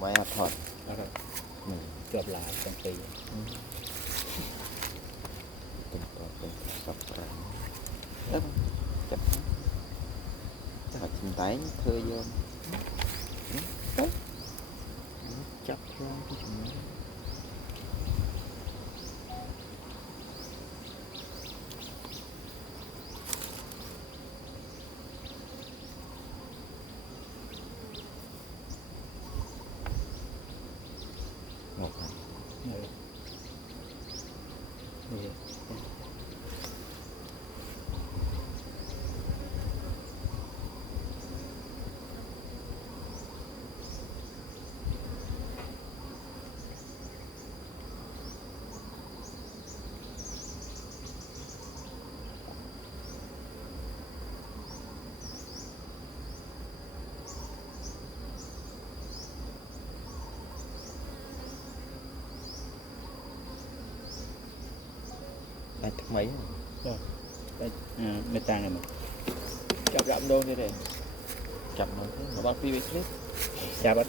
ไว้ถอดเกือบหลาย2 ปีเป็นตัวเป็นสับปะแล้วจับจับจิ้มไตเคยโยนจับช่วงที่ชุ่มหมดได้ทำไมไม่ต่างกันหมด จับรำโดนนี่เลยจับมันระวังปีไปคลิป chào bác